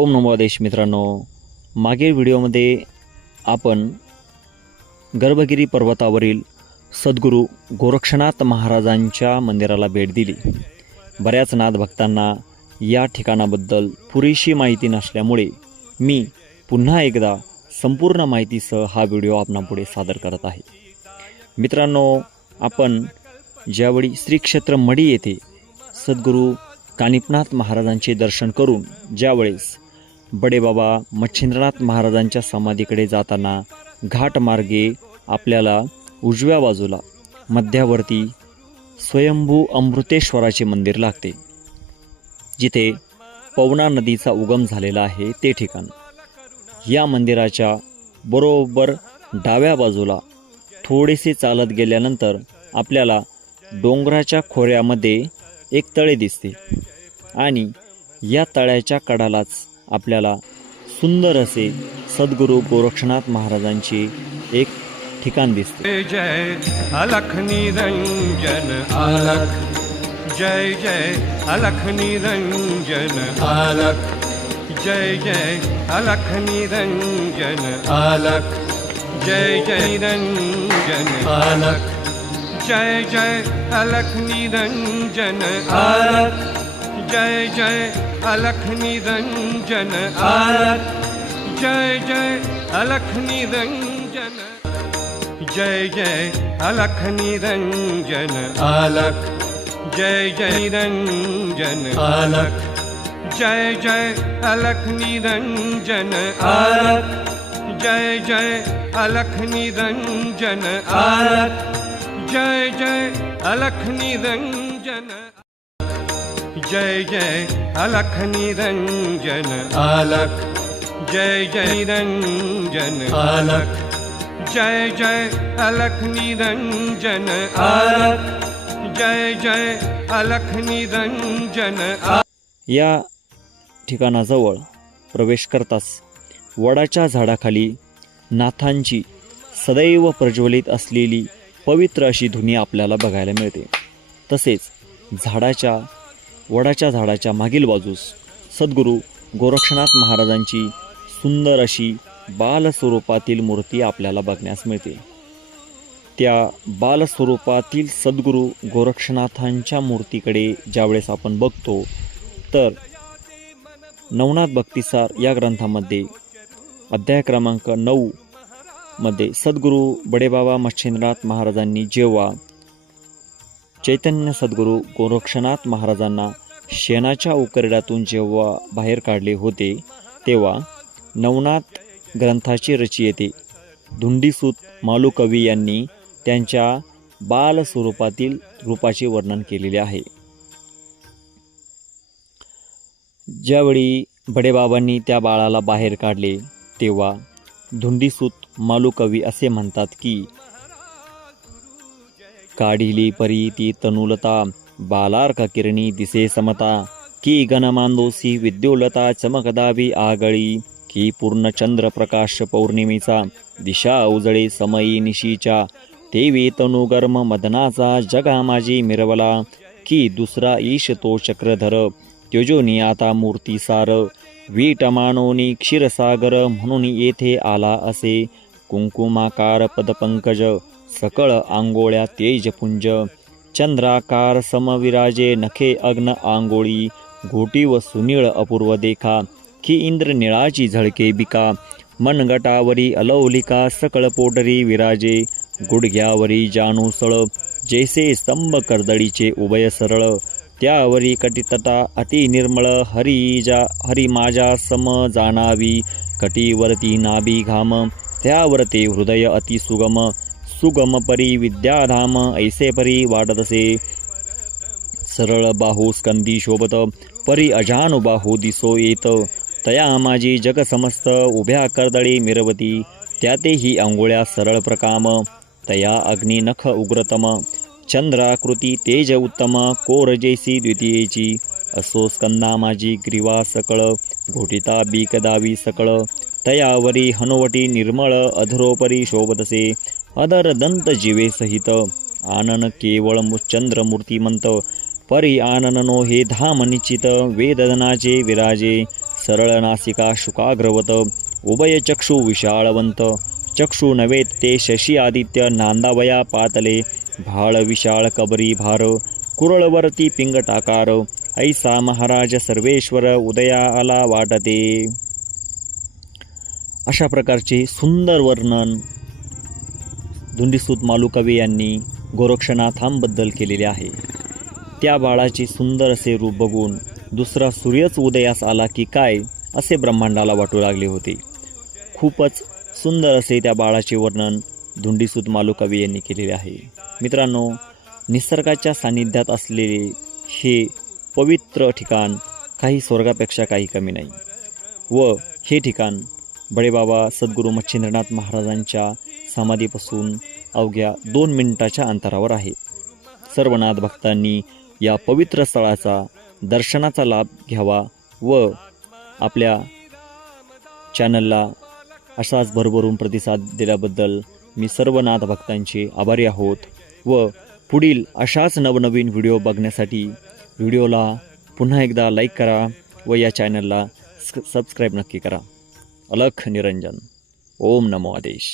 ओम नमोदेश मित्रांनो मागील व्हिडिओमध्ये आपण गर्भगिरी पर्वतावरील सद्गुरू गोरक्षनाथ महाराजांच्या मंदिराला भेट दिली बऱ्याच नाथ भक्तांना या ठिकाणाबद्दल पुरेशी माहिती नसल्यामुळे मी पुन्हा एकदा संपूर्ण माहितीसह हा व्हिडिओ आपणापुढे सादर करत आहे मित्रांनो आपण ज्यावेळी श्रीक्षेत्र मडी येथे सद्गुरू कानिपनाथ महाराजांचे दर्शन करून ज्यावेळेस बडे बाबा मच्छिंद्रनाथ महाराजांच्या समाधीकडे जाताना घाटमार्गे आपल्याला उजव्या बाजूला मध्यवर्ती स्वयंभू अमृतेश्वराचे मंदिर लागते जिथे पवना नदीचा उगम झालेला आहे ते ठिकाण या मंदिराच्या बरोबर डाव्या बाजूला थोडेसे चालत गेल्यानंतर आपल्याला डोंगराच्या खोऱ्यामध्ये एक तळे दिसते आणि या तळ्याच्या कडालाच आपल्याला सुंदर असे सद्गुरू गोरक्षनाथ महाराजांचे एक ठिकाण दिसते जय अलख निरंजन अलख जय जय अलख निरंजन अलख जय जय अलख निरंजन अलख जय जय निरंजन अलख जय जय अलख निरंजन अलख जय जय अलख निरंजन अलख जय जय अलख निरंजन जय जय अलख निरंजन अलख जय जय रंजन अलख जय जय अलख निरंजन अलख जय जय अलख निरंजन अलख जय जय अलख निरंजन जय जय अलख निरंजन अलख जय जय निरंजन अलख जय जय अलख निरंजन अलख जय जय अलख निरंजन या ठिकाणाजवळ प्रवेश करताच वडाच्या झाडाखाली नाथांची सदैव प्रज्वलित असलेली पवित्र अशी धुनी आपल्याला बघायला मिळते तसेच झाडाच्या वडाच्या झाडाच्या मागील बाजूस सद्गुरू गोरक्षनाथ महाराजांची सुंदर अशी बालस्वरूपातील मूर्ती आपल्याला बघण्यास मिळते त्या बालस्वरूपातील सद्गुरू गोरक्षनाथांच्या मूर्तीकडे ज्यावेळेस आपण बघतो तर नवनाथ भक्तिसार या ग्रंथामध्ये अध्याय क्रमांक नऊ मध्ये सद्गुरू बडेबाबा मच्छिंद्रनाथ महाराजांनी जेव्हा चैतन्य सद्गुरू गोरक्षनाथ महाराजांना शेणाच्या उकरड्यातून जेव्हा बाहेर काढले होते तेव्हा नवनाथ ग्रंथाची येते धुंडीसूत मालू कवी यांनी त्यांच्या बाल स्वरूपातील रूपाचे वर्णन केलेले आहे ज्यावेळी बडेबाबांनी त्या बाळाला बाहेर काढले तेव्हा धुंडीसूत मालूकवी असे म्हणतात की काढिली परी ती तनुलता बालार्क किरणी दिसे समता की गणमांदोसी विद्योलता चमकदावी आगळी की चंद्र प्रकाश पौर्णिमेचा दिशा उजळे समयी निशीचा तेवी तनुगर्म मदनाचा जगा माझी मिरवला की दुसरा ईश तो चक्रधर त्योजोनी आता मूर्तीसार वीट मानोनी क्षीरसागर म्हणून येथे आला असे कुंकुमाकार पदपंकज सकळ आंगोळ्या तेजपुंज चंद्राकार समविराजे नखे अग्न आंगोळी घोटी व सुनीळ अपूर्व देखा की इंद्र निळाची झळके बिका मनगटावरी अलौलिका सकळ पोटरी विराजे गुडघ्यावरी जानू सळ जैसे स्तंभ कर्दळीचे उभय सरळ त्यावरी कटितटा अति निर्मळ जा हरी सम जाणावी कटीवरती नाभी घाम त्यावर हृदय अति सुगम सुगम परी विद्याधाम ऐसे परी वाटतसे सरळ बाहू स्कंदी शोभत परी बाहु दिसो येत तया माझी जग समस्त उभ्या कर्दळी मिरवती त्या त्यातेही आंघोळ्या सरळ प्रकाम तया अग्नि नख उग्रतम चंद्राकृती तेज उत्तम जैसी द्वितीयेची असो स्कंदा माझी ग्रीवा सकळ घोटिता बीकदावी सकळ तयावरी हनुवटी निर्मळ अधरोपरी शोभतसे अदर दंत जीवे सहित आनन केवळ चंद्रमूर्तिमंत परी नो हे धाम निश्चित वेदनाचे विराजे सरळ नासिका शुकाग्रवत उभय चक्षु विशाळवंत चक्षु नवेत ते शशी आदित्य नांदावया पातले भाळ विशाळ कबरी भार कुरळवरती पिंगटाकार ऐसा महाराज सर्वेश्वर उदया आला वाटते अशा प्रकारचे सुंदर वर्णन धुंडीसूत मालुकवी यांनी गोरक्षनाथांबद्दल केलेले आहे त्या बाळाचे सुंदर असे रूप बघून दुसरा सूर्यच उदयास आला की काय असे ब्रह्मांडाला वाटू लागले होते खूपच सुंदर असे त्या बाळाचे वर्णन धुंडीसूत मालुकावे यांनी केलेले आहे मित्रांनो निसर्गाच्या सानिध्यात असलेले हे पवित्र ठिकाण काही स्वर्गापेक्षा काही कमी नाही व हे ठिकाण बाबा सद्गुरू मच्छिंद्रनाथ महाराजांच्या समाधीपासून अवघ्या दोन मिनिटाच्या अंतरावर आहे सर्वनाथ भक्तांनी या पवित्र स्थळाचा दर्शनाचा लाभ घ्यावा व आपल्या चॅनलला असाच भरभरून प्रतिसाद दिल्याबद्दल मी सर्वनाथ भक्तांचे आभारी आहोत व पुढील अशाच नवनवीन व्हिडिओ बघण्यासाठी व्हिडिओला पुन्हा एकदा लाईक करा व या चॅनलला सबस्क्राईब नक्की करा अलख निरंजन ओम नमो आदेश